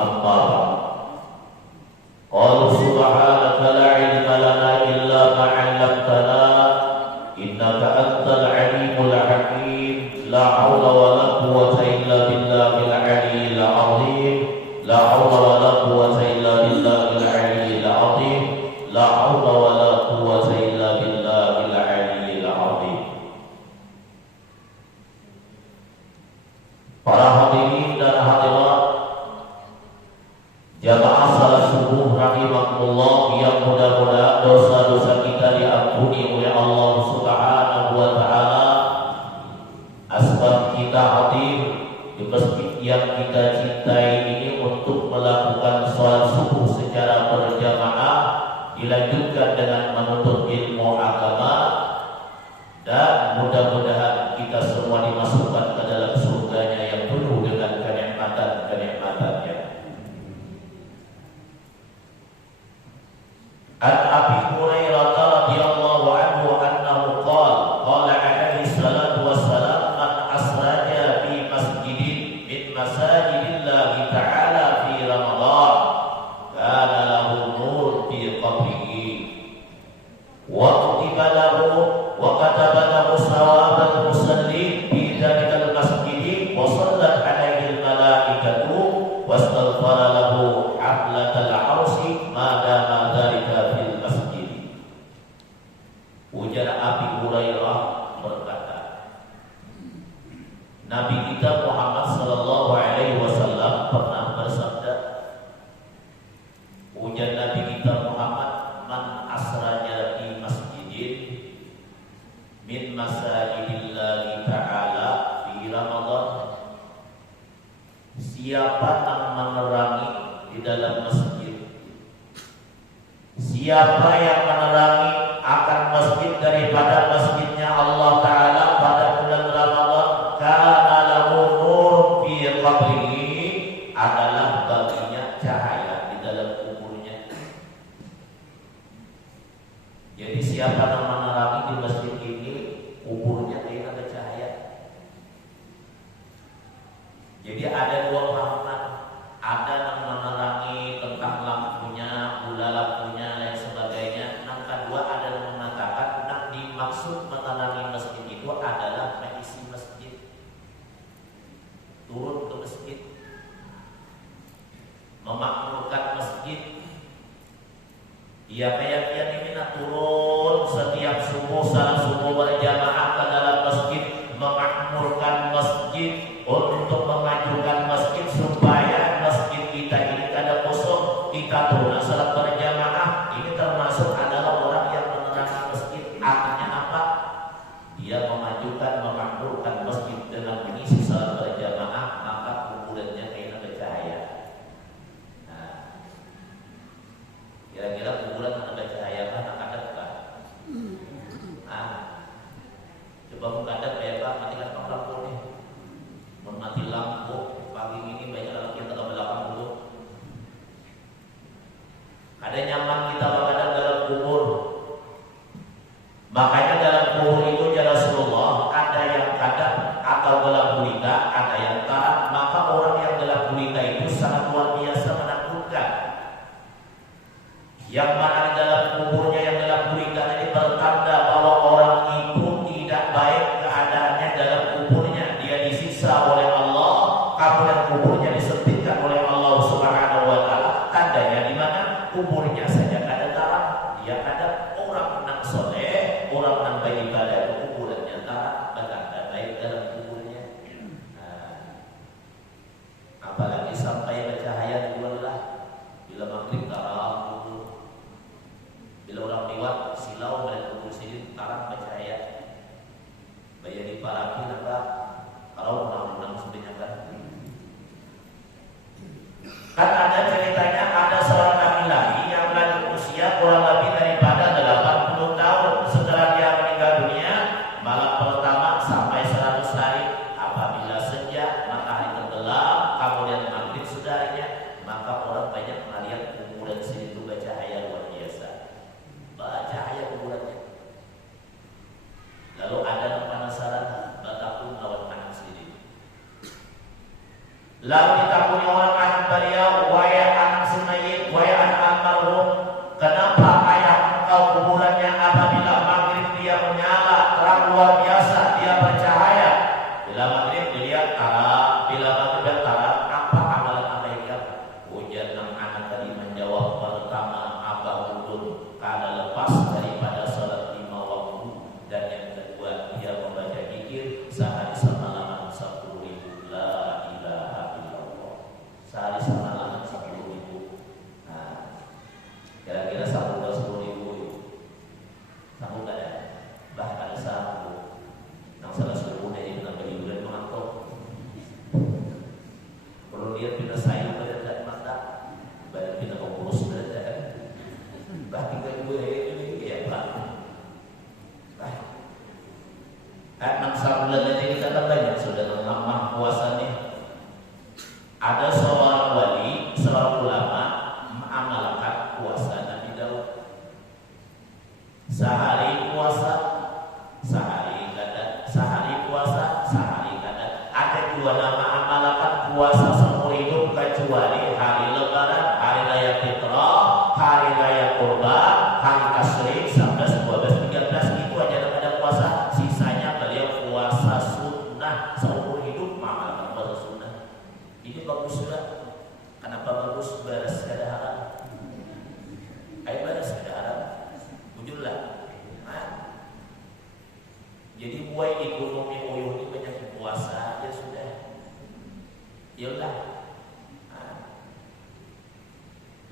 أما بعد قال سبحانك لا علم لنا إلا ما علمتنا إنك أنت العليم الحكيم لا حول ولا قوة إلا بالله العلي العظيم لا حول ولا قوة إلا بالله العلي العظيم لا حول ولا قوة إلا بالله العلي العظيم. Para hadirin dan hadirat jamaah salat subuh rahimakumullah, yang mudah-mudahan dosa-dosa kita diampuni oleh Allah Subhanahu wa taala. Asbab kita hadir di masjid yang kita cintai ini untuk melakukan salat subuh secara berjamaah, dilanjutkan dengan menuntut ilmu agama, dan mudah-mudahan kita semua dimasukkan ke dalam surganya yang penuh dengan kenikmatan-kenikmatannya. An Abi Hurairah radhiyallahu anhu annahu qala alaihi salatu wassalam man asraja fi masjidin min masajidillahi ta'ala fi Ramadan kana lahu nur fi qabrihi wa kutiba lahu wa kataba lahu sawabal musalli fi dzalikal masjid wa sallat alaihi al malaikatu wastaghfara lahu hablatal arsi ma dama dzalika fil masjid. Ujar Abi Hurairah berkata, Nabi kita Muhammad sallallahu alaihi wasallam pernah bersabda, ujar Nabi kita Muhammad, man asraja di masjidin min masajidillahi ta'ala fi Ramadan, siapa yang menerangi di dalam masjid, siapa yang menerangi akan masjid daripada masjidnya Allah Ta'ala pada bulan Ramadan, kana lahu nur fi qabrihi, adalah baginya cahaya di dalam kuburnya. Jadi siapa yang menerangi di masjid ini, kuburnya kayak ada cahaya. Jadi ada dua pemahaman, ada yang menerangi tentang lampunya, bola lampunya dan sebagainya. Yang kedua ada yang mengatakan yang dimaksud menerangi masjid itu adalah mengisi masjid, turun ke masjid, memakmurkan masjid. Ya kayak ini turun setiap subuh, salat subuh berjamaah ke dalam masjid, memakmurkan masjid untuk memajukan masjid supaya masjid kita ini kada kosong, kita turun salat berjamaah. Ini termasuk adalah orang yang menerangi masjid. Artinya apa? Dia memajukan, memakmurkan masjid dengan mengisi salat berjamaah, maka kuburannya kayak bercahaya. Kira-kira kuburan ada cahaya kan? Ada kan? Coba menghadap ya Pak, matikan lampu nih. Mati lampu pagi ini banyak lagi yang ke belakang dulu. Ada nyaman kita menghadap dalam kubur. Makanya dalam kubur itu ya Rasulullah, ada yang kadang atau gelap gulita, ada yang terang. Maka orang yang gelap gulita itu sangat luar biasa menakutkan. Yang mana di dalam kuburnya yang gelap gulita ini bertanda bahwa orang itu tidak baik keadaannya dalam kuburnya. Dia disiksa oleh Allah, kemudian kuburnya disempitkan oleh Allah Subhanahu wa taala. Tandanya di mana? Kuburnya saja ada terang. Dia ada orang yang soleh, orang yang beribadah, kuburannya terang, bertanda baik dalam kuburnya. Apalagi sampai bercahaya di luar lah. Bila maghrib terang dulu. Bila orang lewat silau melihat kubur sini terang bercahaya. Bayar di parapi apa? Kalau undang-undang sebenarnya kan ada ceritanya, ada seorang laki-laki yang lanjut usia kurang lebih daripada 80 tahun. Setelah dia meninggal dunia, malam pertama sampai 100 hari, apabila senja matahari tenggelam, kemudian maghrib sudahnya, maka orang banyak melihat kuburan sini itu bercahaya luar biasa. Bercahaya kuburannya. Lalu ada yang penasaran, bertakun lawan anak sendiri. Lalu ditakuni orang anak beliau,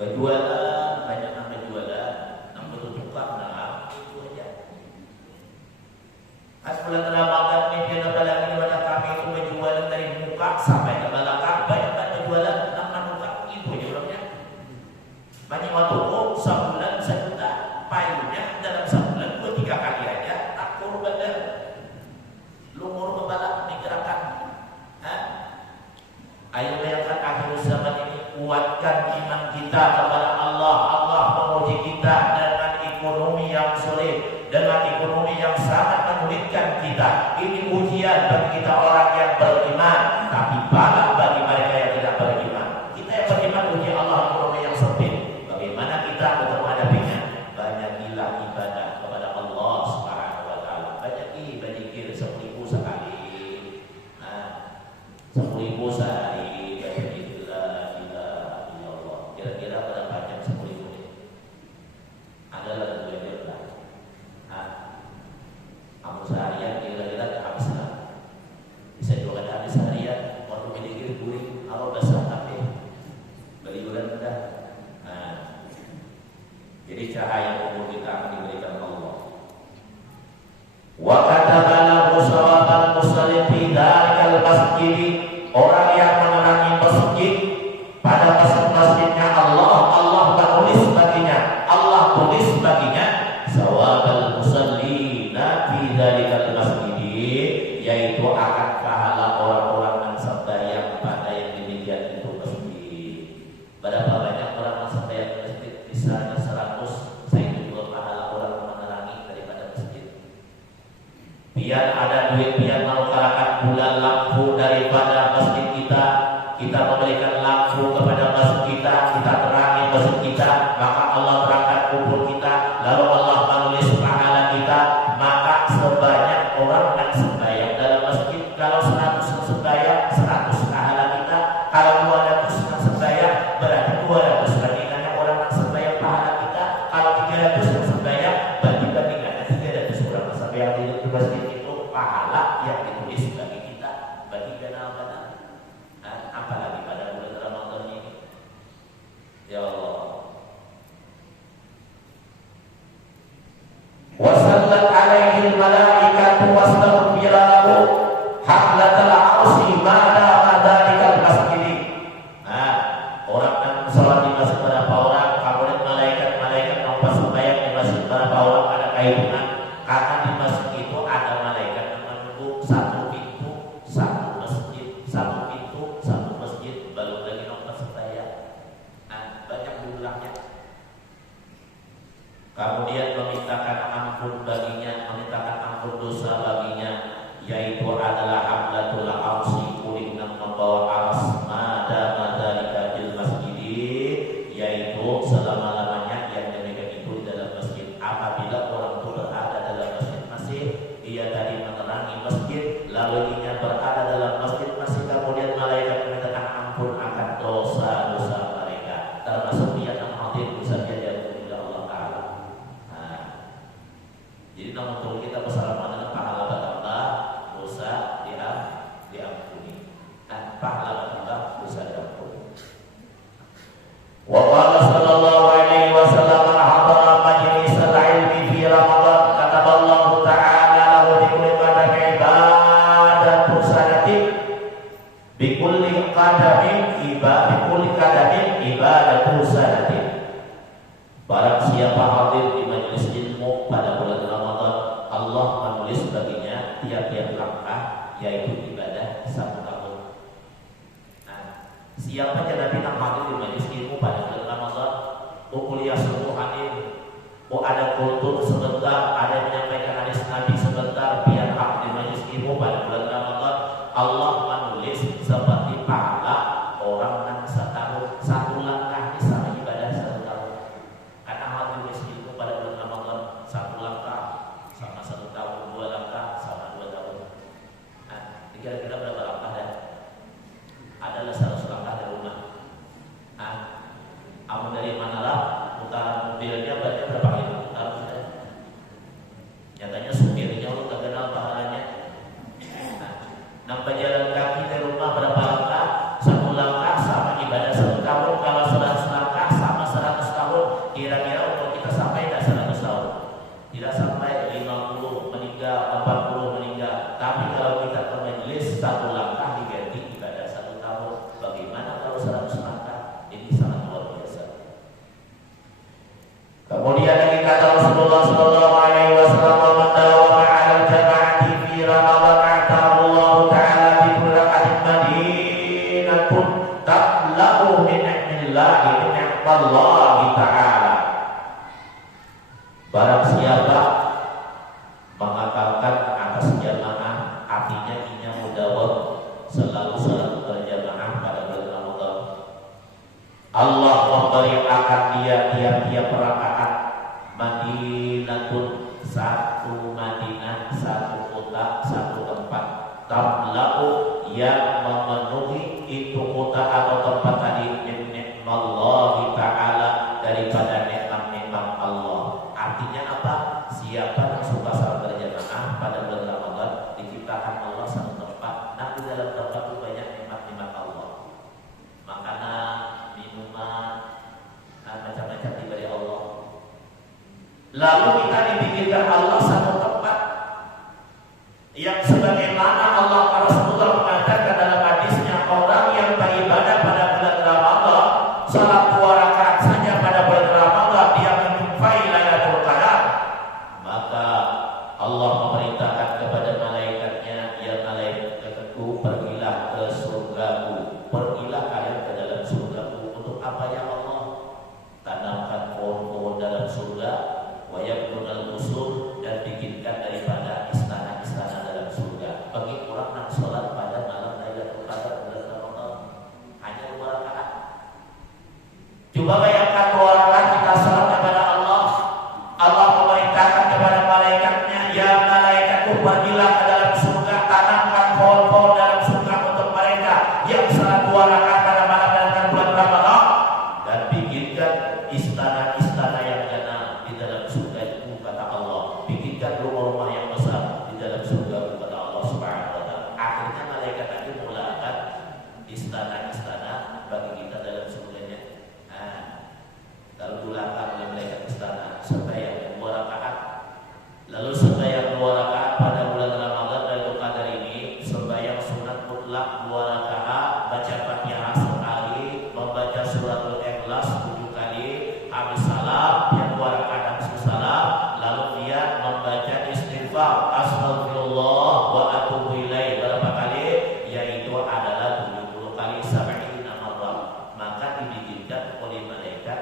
Berjualan, banyak yang berjualan, yang bertukar, nah itu aja. Pas bulan Ramadan ini dia lagi di mana kami itu berjualan dari muka sampai ke belakang, banyak yang berjualan, nama muka itu aja orangnya. Banyak waktu sebulan 1 juta, payungnya dalam sebulan 2-3 kali aja, akur bener, lumur kepala digerakkan. Ayo bayangkan akhir zaman ini, kuatkan iman kita kepada Allah. Allah menguji kita dengan ekonomi yang sulit, dengan ekonomi yang sangat menyulitkan kita. Ini ujian bagi kita orang yang beriman, tapi bala bagi mereka yang tidak beriman. Kita yang beriman uji Allah ekonomi yang sempit. Bagaimana kita untuk menghadapinya? Banyakilah ibadah kepada Allah Subhanahu wa taala. Banyaki berzikir 10.000 sekali. 10.000 sehari. Kira-kira berapa jam 10.000 ini? Adalah 2 jam lah. Kamu seharian kira-kira habis lah. Bisa juga habis seharian. Waktu mikir guring, kalau udah sampai beli bulan udah. Jadi cahaya umur kita akan diberikan Allah. Wa katabana musawaban musallin fi dalikal masjid. Orang yang menerangi masjid pada masjidnya Allah tulis baginya, Allah tulis baginya sawabal musallina fi dzalikal masjid, yaitu akan pahala orang-orang yang sembahyang pada yang demikian itu masjid. Berapa banyak orang yang sembahyang di masjid? Misalnya 100, saya juga pahala orang menerangi daripada masjid. Biar ada duit, biar mau kalahkan bulan lampu daripada masjid kita. Kita memberikan lampu kepada masjid kita terangi masjid kita, maka Allah terangkan kubur kita, lalu Allah menulis pahala kita. Maka sebanyak orang yang sembahyang dalam masjid, kalau 100 yang sembahyang 100 pahala kita, kalau 200 yang sembahyang berarti 200 bandingannya orang yang sembahyang pahala kita, kalau 300 yang sembahyang berarti bandingannya 300 orang yang sembahyang di masjid itu pahala yang ditulis bagi kita, bagi benar-benar. Apalagi pada bulan Ramadan ini, ya Allah. Wasallat alaihi malaikatu wastaghfirahu hablatal arsi mada dzalikal masjid. Orang yang salat di masjid berapa orang, kemudian malaikat mau sembahyang di masjid berapa orang, ada kaitan. Karena di masjid itu ada malaikat yang menunggu satu pintu, satu masjid, baru lagi nomor sembahyang. Banyak jumlahnya. Kemudian memintakan ampun baginya, memintakan ampun dosa baginya, yaitu adalah hamlatul arsi, kuring yang membawa aras mada dzalika masjid, yaitu selama-lamanya yang demikian itu di dalam masjid. Apabila orang itu berada dalam masjid masih, dia tadi menerangi masjid, lalu dia berada dalam masjid masih, kemudian malaikat memintakan ampun akan dosa-dosa mereka, termasuk dia yang hadir bisa jadi oleh Allah Taala. Jadi untuk kita bersama-sama pahala bertambah, dosa diampuni, dan pahala bertambah, dosa diampuni. Wa qala sallallahu alaihi wasallam hadara majlis al-ilmi fi Ramadan kataballahu ta'ala lahu bi kulli qadamin ibadatu sanati bi kulli qadamin ibadatu sanati. Barang siapa hadir di majelis ilmu pada bulan Ramadan, Allah menulis baginya tiap-tiap langkah, yaitu ibadah 1 tahun. Siapa yang Nabi hadir di majelis ilmu pada bulan Ramadan, kuliah seluruh hadir, ada kultur sebentar, ada yang menyampaikan hadis Nabi sebentar, biar hadir di majelis ilmu pada bulan Ramadan, Allah menulis seperti pahala orang yang setahun, 1 langkah sama ibadah 1 tahun. Karena hadir di majelis ilmu pada bulan Ramadan, 1 langkah sama 1 tahun, 2 langkah sama 2 tahun. Kira-kira berapa langkah dan adalah 100 langkah dari rumah. Kamu dari mana lah? Putaran mobilnya banyak berapa kali putaran sudah? Nyatanya supirnya lu tak kenal pahalanya. Nampak jalan kaki dari rumah berapa langkah? 1 langkah sama ibadah 1 tahun. Kalau 100 langkah sama 100 lillahi ni'mallahi ta'ala. Barang siapa mengamalkan atas jamaah, artinya inya mudawam selalu salat berjamaah pada bulan Ramadan, Allah memberi akan dia tiap-tiap rakaat Madinatun, satu Madinah, satu kota, satu tempat, tamlau yang memenuhi itu kota atau tempat tadi ni'mallahi ta'ala, daripada nikmat-nikmat Allah. Artinya apa? Siapa yang suka salat berjamaah pada bulan Ramadan, diciptakan Allah satu tempat. Nah, di dalam tempat itu banyak nikmat-nikmat Allah. Makanan, minuman, dan macam-macam diberi Allah. Lalu kita dibikinkan Allah satu tempat yang sebagaimana Allah Rasulullah mengatakan dalam hadisnya, orang yang beribadah pada bulan Ramadan, salat 2 rakaat saja pada bulan Ramadan, dia menjumpai Lailatul Qadar. Maka Allah memerintahkan kepada malaikatnya, ya malaikatku, pergilah ke surgaku, pergilah kalian ke dalam surgaku. Untuk apa ya Allah? Tanamkan pohon-pohon dalam surga, wayabnul qusur, dan bikinkan daripada istana-istana dalam surga. Bagi orang yang sholat pada malam Lailatul Qadar bulan Ramadan hanya 2 rakaat. Coba bayangkan 2 rakaat kita sholat kepada Allah. Allah memerintahkan kepada malaikatnya, ya malaikatku, pergilah ke dalam surga, tanamkan pohon-pohon dalam surga untuk mereka yang sholat 2 rakaat pada malam dan bulan Ramadan, dan bikinkan istana-istana yang gana di dalam surga itu, kata Allah. Bikinkan rumah-rumah yang besar di dalam surga, kata Allah Subhanahu wa ta'ala. Akhirnya malaikat tadi mulakan istana-istana bagi kita dalam surganya. Nah, lalu mulakan oleh malaikat istana, sembahyang 2 rakaat. Lalu sembahyang 2 rakaat pada bulan Ramadan Lailatul Qadar ini, sembahyang sunat mutlak 2 rakaat, baca Fatihah sekali, membaca suratul Ikhlas 7 kali, habis salam yang 2 rakaat habis salam, lalu dia membaca istighfar astagfirullah wa atubu ilaih berapa kali? Yaitu adalah 70 kali, 70 marrah. Maka dibikinkan oleh malaikat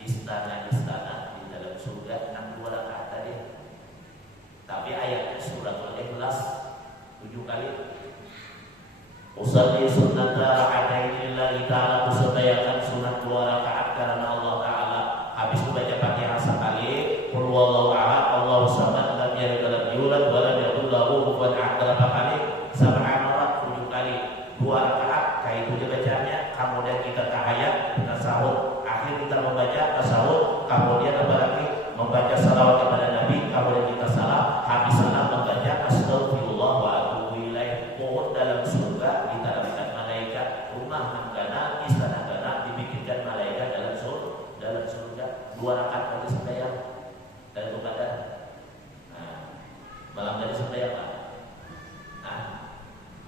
istana-istana di dalam surga 2 rakaat tadi. Tapi ayatnya suratul Ikhlas 7 kali. Usalli sunnata raka'ataini lillahi ta'ala, usabayakan sunat 2 rakaat karena Allah Ta'ala. Habis itu baca Fatihah sekali, qul huwallahu ahad, Allahus samad, lam yalid walam yulad walam yakul lahu kufuwan ahad berapa kali? 7 kali. 2 rakaat kayak itu dibacanya. Kemudian kita tahiyat, kita sahur, akhir kita membaca tasawuf, kemudian apa lagi? Membaca salawat kepada Nabi, kemudian kita salam, habis salam membaca astagfirullah wa atubu ilaih. Pohon dalam surga ditanamkan malaikat, rumah nanggana, istana gana dibikinkan malaikat dalam surga. 2 rakaat kali sembahyang dan kepada malam tadi sembahyang Pak.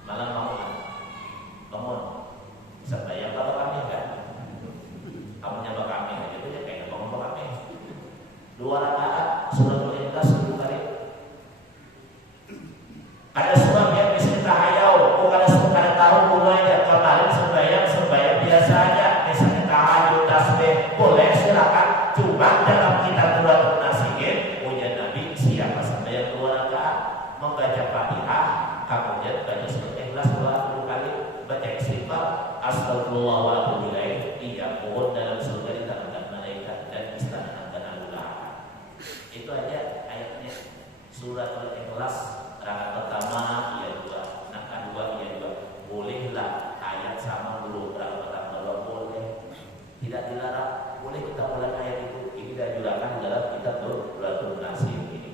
Malam bangun sembahyang bapak kami kan, kamunya bapak kami aja tuh ya kayak bangun bapak kami 2 rakaat suratul Ikhlas 10 kali. Ada sebab yang bisa tahayau, bukan ada tahu mulainya. Kemarin sembahyang biasa aja, misalnya tahajud tasbih boleh silakan, cuma dalam kitab Quratul Nasihin punya Nabi siapa sembahyang 2 rakaat, membaca Fatihah, kemudian baca surat Ikhlas 20 kali, baca istighfar astagfirullah wa atubu ilaih. Iya, pohon dalam surga ditanamkan malaikat dan istana dan ulama. Itu aja ayatnya. Suratul Ikhlas rakaat pertama iya 2, nah kedua iya 2. Bolehlah ayat sama dulu, rakaat pertama 2 boleh, tidak dilarang, boleh kita mulai ayat itu. Ini dianjurkan dalam kitab Quratul Nasihin ini.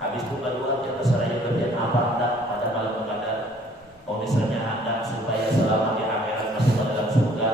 Habis itu kedua kita seraya bagian apa hendak pada malam Qadar. Misalnya hendak supaya selama di akhirat masuk ke dalam surga,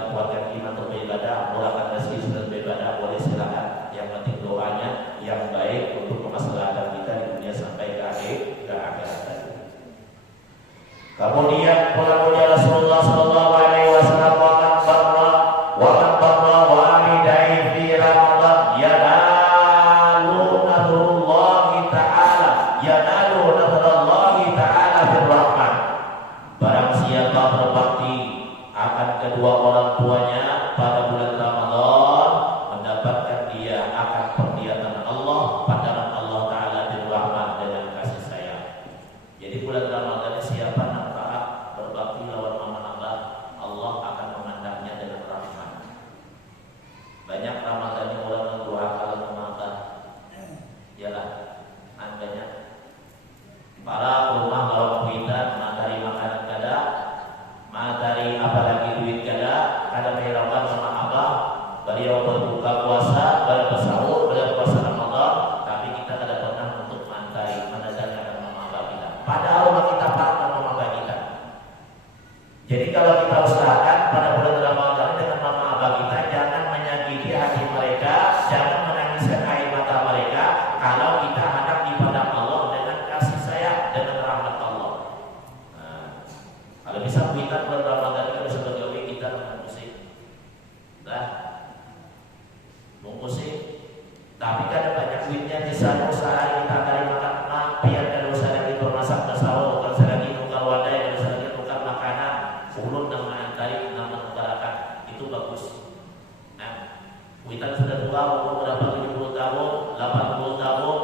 beliau berbuka puasa, beliau bersahur, beliau puasa Ramadan, tapi kita tidak pernah untuk menandakan mama abah kita. Padahal rumah kita partner mama abah kita. Jadi kalau kita usahakan pada bulan Ramadan dengan mama abah kita, jangan menyakiti hati mereka, jangan menangiskan air mata mereka. Kalau kita hadap di padang Allah dengan kasih sayang, dengan rahmat Allah. Nah, kalau bisa kita bulan Ramadan kita bisa bergawe kita dengan musik. Nah, musik. Tapi kan banyak duitnya di sana usaha kita cari makan mapi ada usaha lagi bermasak bersahur, usaha lagi tukar wadai, usaha lagi tukar makanan, ulun dan mengantari nama masyarakat itu bagus. Nah, kita sudah tua umur berapa 70 tahun, 80 tahun,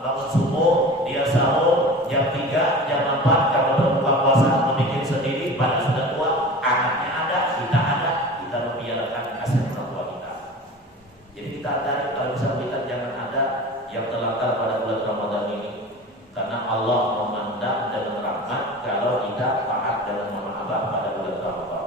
bangun subuh, dia sahur jam 3, jam 4 kalau berbuka puasa membuat sendiri, pada sudah tua, anaknya ada, kita membiarkan kasih orang tua kita. Jadi kita cari kalau bisa kita jangan ada yang terlantar pada bulan Ramadan ini, karena Allah memandang dengan rahmat kalau kita taat dengan mama abah pada bulan Ramadan.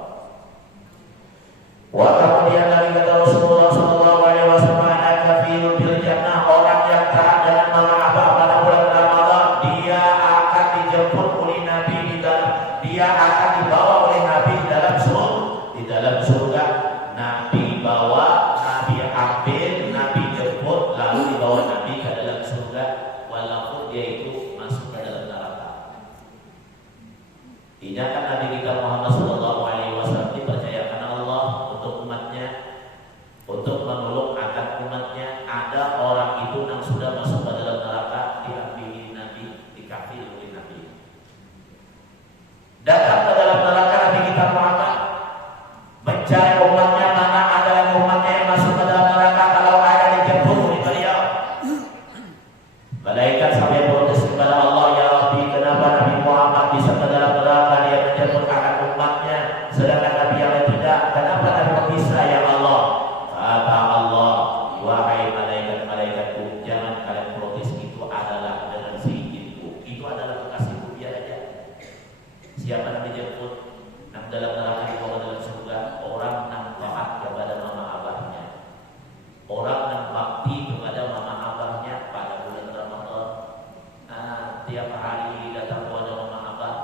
Wa kemudian lagi kata Rasulullah sallallahu alaihi wasallam, kafirul bil jannah, orang yang taat dengan mama abah pada bulan Ramadan, dia akan dijemput oleh Nabi di dalam, dia akan dibawa oleh Nabi di dalam surga. Nabi bawa, Nabi ambil, Nabi jemput, lalu dibawa Nabi ke dalam surga, walaupun dia itu masuk ke dalam neraka. Ingatkan Nabi kita Muhammad sallallahu alaihi wasallam dipercayakan Allah untuk umatnya, untuk menolong akan umatnya. Ada orang itu yang sudah masuk ke dalam neraka, diambil Nabi, dikafir oleh Nabi. Datang ke dalam neraka Nabi kita Muhammad mencari umatnya, mana ada lagi umatnya yang masuk ke dalam neraka, kalau ada dijemput oleh beliau. Malaikat sampai protes kepada Allah, ya Rabbi, kenapa Nabi Muhammad bisa ke dalam neraka, dia menjemput akan umatnya, sedangkan Nabi yang lain tidak, kenapa Nabi bisa ya Allah? Kata Allah, wahai malaikat-malaikatku, jangan kalian protes, itu adalah dengan seizinku, itu adalah kekasihku, biar aja. Siapa yang dijemput yang dalam neraka dibawa dalam surga? Orang yang taat kepada mama abahnya, orang yang bakti kepada mama abahnya pada bulan Ramadan. Tiap hari datang kepada mama abah,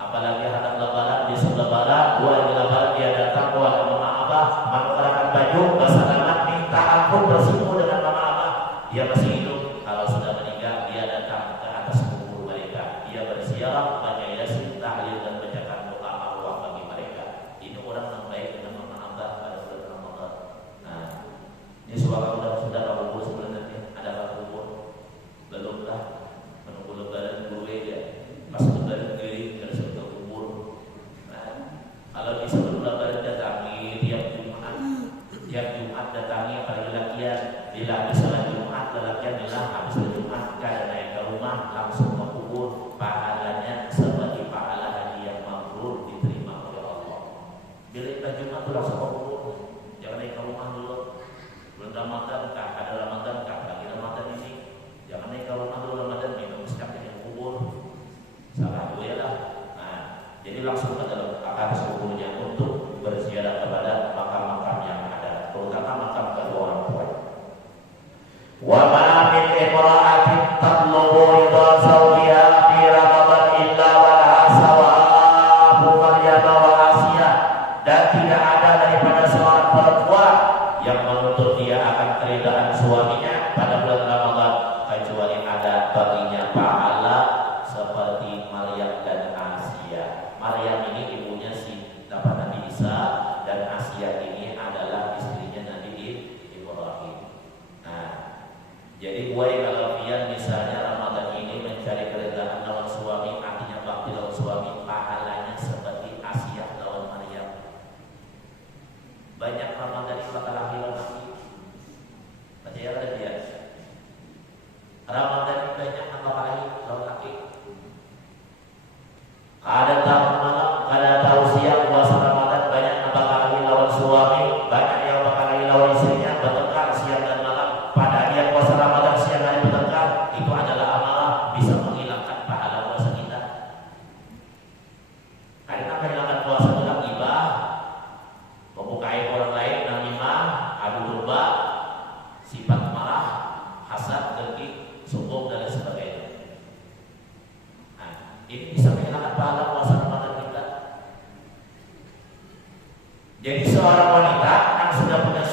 apalagi hadap lebaran, besok lebaran, 2 hari lebaran dia datang kepada mama abah, mengenakan baju, bersalaman, minta ampun, bersemu dengan mama abah. Dia masih hidup, kalau sudah meninggal dia datang ke atas kubur mereka, dia bersiarah, baca yasin, tahlil dan bacakan doa Allah bagi mereka. Ini orang yang baik dengan mama abah pada bulan Ramadan. Nah, ini sudah kubur sebenarnya, ada kubur belum lah, menunggu lebaran dulu ya, pas lebaran kering harus ke kubur. Nah, kalau di sebelum lebaran datangi tiap Jumat datangi, apalagi latihan, bila habis sholat Jumat, latihan bilang habis Jumat kada naik ke rumah langsung ke kubur, pahalanya seperti pahala haji yang mabrur diterima oleh Allah. Bila Jumat itu langsung ke kubur, jangan naik ke rumah dulu. Bulan Ramadan kah, ada Ramadan kah, lagi Ramadan ini, jangan naik ke rumah dulu Ramadan, minum sekali ke kubur, salah dulu ya lah. Nah, jadi langsung ke dalam atas kuburnya untuk berziarah kepada makam-makam yang ada, terutama makam kedua orang tua. Wa ma min imra'atin tatlubu ridha zawjiha fi Ramadan illa wa laha sawabu Maryam wa Asiyah, dan tidak ada daripada seorang perempuan yang menuntut dia akan keridhaan suaminya pada bulan Ramadan kecuali ada baginya pahala seperti Maryam dan Asiyah. Maryam ini ibunya si Nabi Isa, dan Asiyah ini adalah istrinya Nabi Ibrahim. Nah, jadi gue kalau kalian misalnya Ramadan ini mencari keridhaan lawan suami, artinya bakti lawan suami, pahalanya seperti Asiyah lawan Maryam. Banyak Ramadan itu bakal lahir lagi. Percaya ada dia. Ramadan ini banyak yang bakal lahir lawan laki. Ada tahun malam, ada tahu siang puasa Ramadan, banyak yang bakal lahir lawan suami, banyak yang bakal lahir lawan istrinya, bertengkar siang dan malam. Pada dia puasa Ramadan siang hari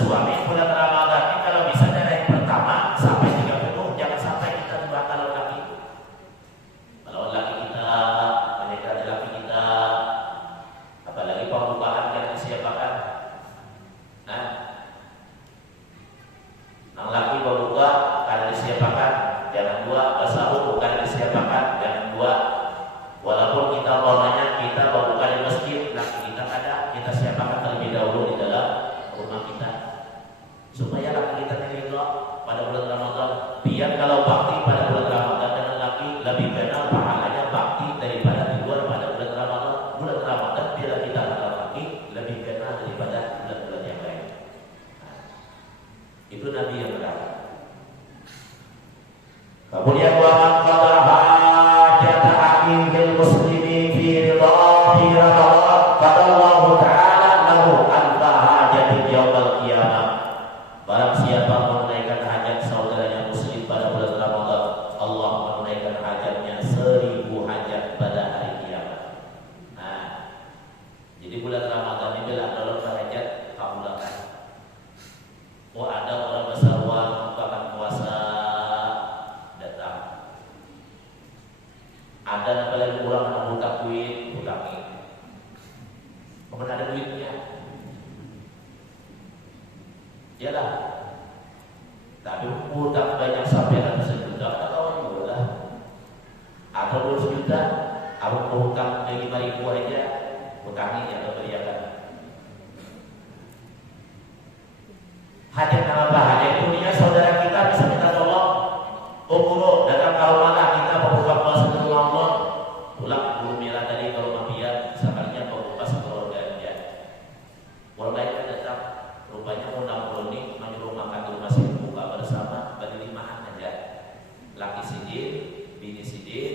suami bulan Ramadan ini kalau bisa dari pertama sampai 30, jangan sampai kita batal lagi. Kalau lagi kita mendekati laki kita, apalagi pembukaan yang disiapkan. Nah, nang laki berbuka kada disiapkan, jangan dua. Bersahur bukan disiapkan, jangan dua. Walaupun kita umpamanya kita berbuka di masjid, laki kita kada, kita siapkan terlebih dahulu di dalam rumah kita, supaya laki kita ridho pada bulan Ramadan. Biar kalau bakti pada bulan Ramadan dengan laki lebih benar pahalanya bakti daripada di luar pada bulan Ramadan. Bulan Ramadan bila kita pada laki lebih benar daripada bulan-bulan yang lain. Nah, itu Nabi yang berkata. Kemudian wa man qada hajata akhil muslimi fi ridhahi Ramadan qadallahu ta'ala lahu alfa hajatin yaumil qiyamah. Barang siapa menunaikan hajat saudaranya muslim pada bulan Ramadan, Allah menunaikan hajatnya 1000 hajat pada hari kiamat. Nah, jadi bulan Ramadan ini bila dalam hajat kabulkan. Oh, ada orang besar uang bahkan puasa datang. Ada yang lagi kurang menghutang duit, hutangi. Kemudian ada duitnya. Iyalah. Tapi hutang banyak sampai 100 juta, ada kawan juga lah. Atau 200 juta, aku hutang 5.000 aja, hutangi atau beriakan. Hajat apa? Hajat dunia saudara kita bisa minta tolong. Guru datang ke rumah kita membuka puasa di rumah Allah. Pulang guru merah tadi ke rumah dia, misalnya membuka sekeluarga dia. Orang lain kan datang, rupanya undang ini menyuruh makan di rumah sini, buka bersama, bagi limaan aja. Laki sidin, bini sidin,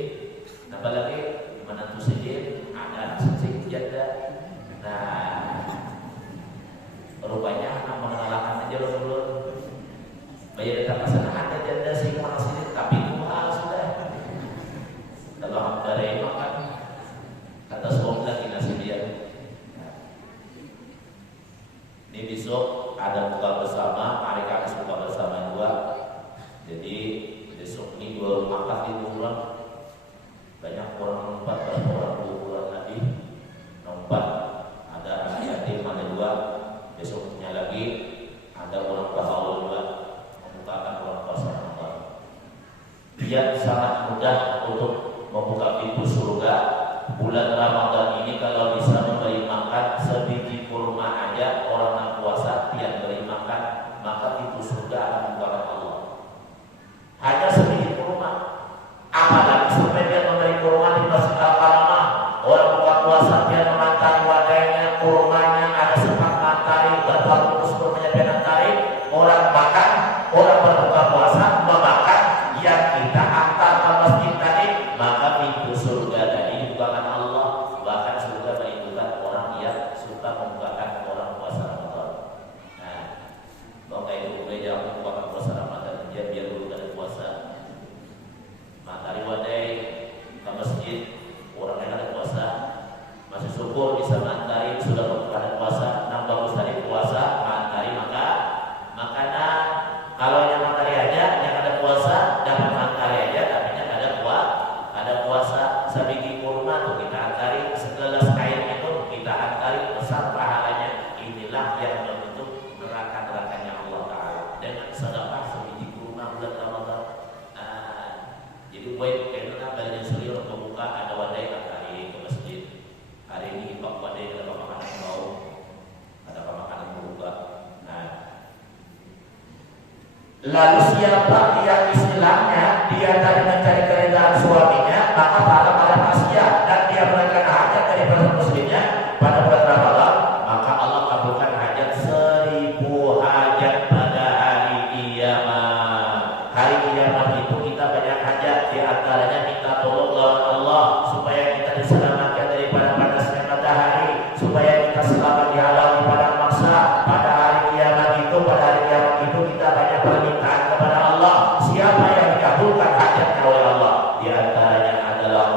tambah lagi menantu sidin, ada sidin janda. Nah, rupanya anak mengenalkan aja dulu. Bayar datang ke sana ada janda sih orang sini, tapi mahal sudah. Kalau dari makan kata suami lagi nasi dia. Ini besok ada buka bersama, hari Kamis buka bersama juga. Jadi besok ini 2 makan di bulan. Banyak orang nompat, berapa orang 2 bulan lagi nompat. Ada anak yatim ada 2. Besoknya lagi ada orang berhaul juga membukakan orang puasa Ramadan. Dia sangat mudah untuk membuka pintu surga. Bulan Ramadan ini kalau bisa memberi makan sebiji kurma aja orang yang puasa tiap beri makan, maka pintu surga akan dibukakan Allah. Hanya sebiji kurma. Apalagi sampai dia memberi kurma di Masjid Al-Haram. Orang buka puasa dia memantari wadahnya, kurmanya ada sempat mantari, berapa terus kurmanya dia mantari. Orang makan, orang berbuka puasa memakan yang kita antar ke masjid tadi, maka pintu surga tadi dibukakan Allah. Bahkan surga merindukan orang yang suka membukakan orang puasa Ramadan. Nah, maka itu gereja membukakan puasa Ramadan dia biar dulu dari puasa. Matahari wadai ke masjid, orang yang ada puasa masih syukur bisa mantari sudah membukakan puasa. Nah, bagus tadi puasa mantari maka makanan. Kalau yang mantari aja, yang ada puasa dapat mantari aja, tapi yang ada puasa sebiji kurma tuh kita antari, segelas air itu kita antari, besar pahalanya. Inilah yang membentuk neraka-nerakanya Allah Ta'ala dengan sedekah sebiji kurma bulan Ramadan. Jadi buat karena balik suri orang membuka ada wadai antari ke masjid. Hari ini pak wadai ada makanan mau, ada makanan berbuka. Nah, lalu siapa yang istilahnya dia tadi mencari keridhaan suaminya, maka pahala pada maksiat dan dia melakukan hajat daripada muslimnya pada bulan Ramadan, maka Allah kabulkan hajat 1000 hajat pada hari kiamat. Hari kiamat itu kita banyak hajat, di antaranya minta tolong lawan Allah supaya kita diselamatkan daripada panasnya matahari, supaya kita selamat dihalangi pada maksa. Pada hari kiamat itu kita banyak permintaan kepada Allah. Siapa yang dikabulkan hajatnya oleh Allah? Di antaranya adalah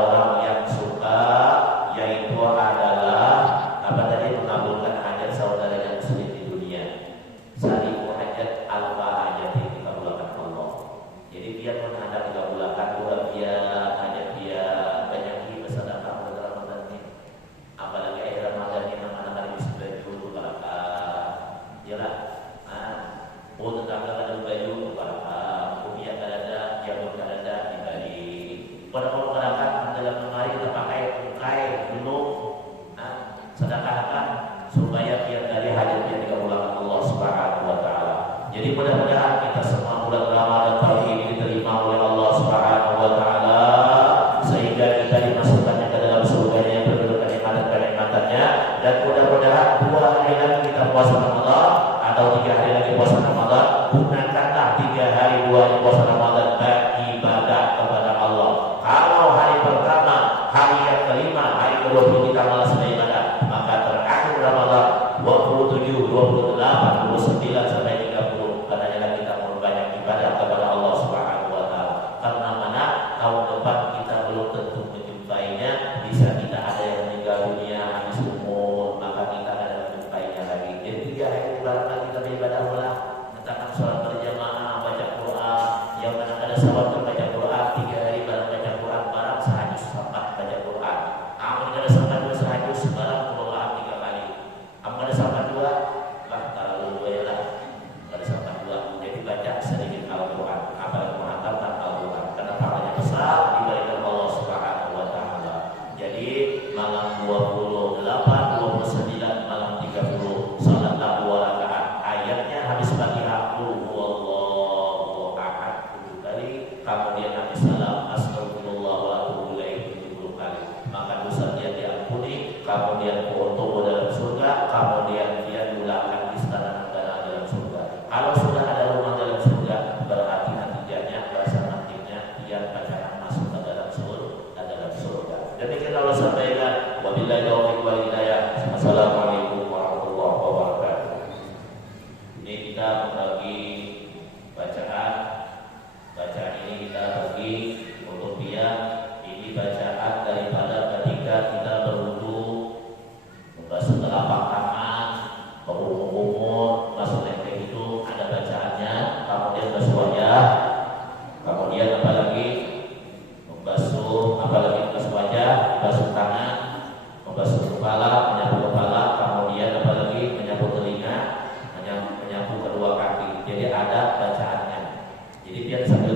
Jadi mudah-mudahan kita semua bulan Ramadan tahun ini diterima oleh Allah Subhanahu wa taala sehingga kita dimasukkannya ke dalam surganya yang penuh dengan kenikmatannya, dan mudah-mudahan 2 hari lagi kita puasa Ramadan atau 3 hari lagi puasa Ramadan, gunakanlah 3 hari 2 hari puasa Ramadan beribadah kepada Allah. Kalau hari pertama, hari yang kelima, hari ke-20 kita malas beribadah, maka terakhir Ramadan 27, 28, 29 sampai 30 kadang-kadang kita memperbanyak ibadah kepada Allah Subhanahu wa taala. Karena mana tahun depan kita belum tentu menjumpainya, bisa kita ada yang meninggal dunia habis umur, maka kita ada yang menjumpainya lagi. Jadi 3 hari barangkali kita beribadah ulang, menetapkan sholat berjamaah, baca Quran, yang mana ada sahabat baca Quran 3 hari barang baca Quran, barang sehajus sampai baca Quran. Amun ada sampai 2 sehajus barang Quran 3 kali. Amun ada sampai 2 lah terlalu dua lah. Ada sampai 2 jadi baca sedikit Al-Quran, apalagi menghafalkan Al-Quran karena pahalanya besar diberikan Allah Subhanahu wa taala. Jadi malam 28, 29, malam 30 salatlah 2 rakaat. Ayatnya habis Fatihah qul huwallahu ahad 7 kali, kemudian habis salam astagfirullah wa atubu ilaih 70 kali. Maka dosa dia diampuni, kemudian bertemu dalam surga, kemudian dia diulangkan istana negara dalam surga. Kalau sudah ada rumah dalam surga, berarti nantinya bahasa nantinya dia bacaan masuk ke dalam surga. Demikian Allah sampaikan. Wabillahi taufiq wal hidayah. Assalamualaikum warahmatullahi wabarakatuh. Ini kita membagi bacaan. Bacaan ini kita bagi untuk dia. Ini bacaan daripada ketika kita berwudu, membasuh telapak tangan, berumur, membasuh leher itu ada bacaannya. Kemudian basuh wajah, kemudian apalagi membasuh wajah, membasuh tangan, membasuh kepala, menyapu kepala, kemudian apalagi menyapu telinga, menyapu kedua kaki. Jadi ada bacaannya. Jadi biar sambil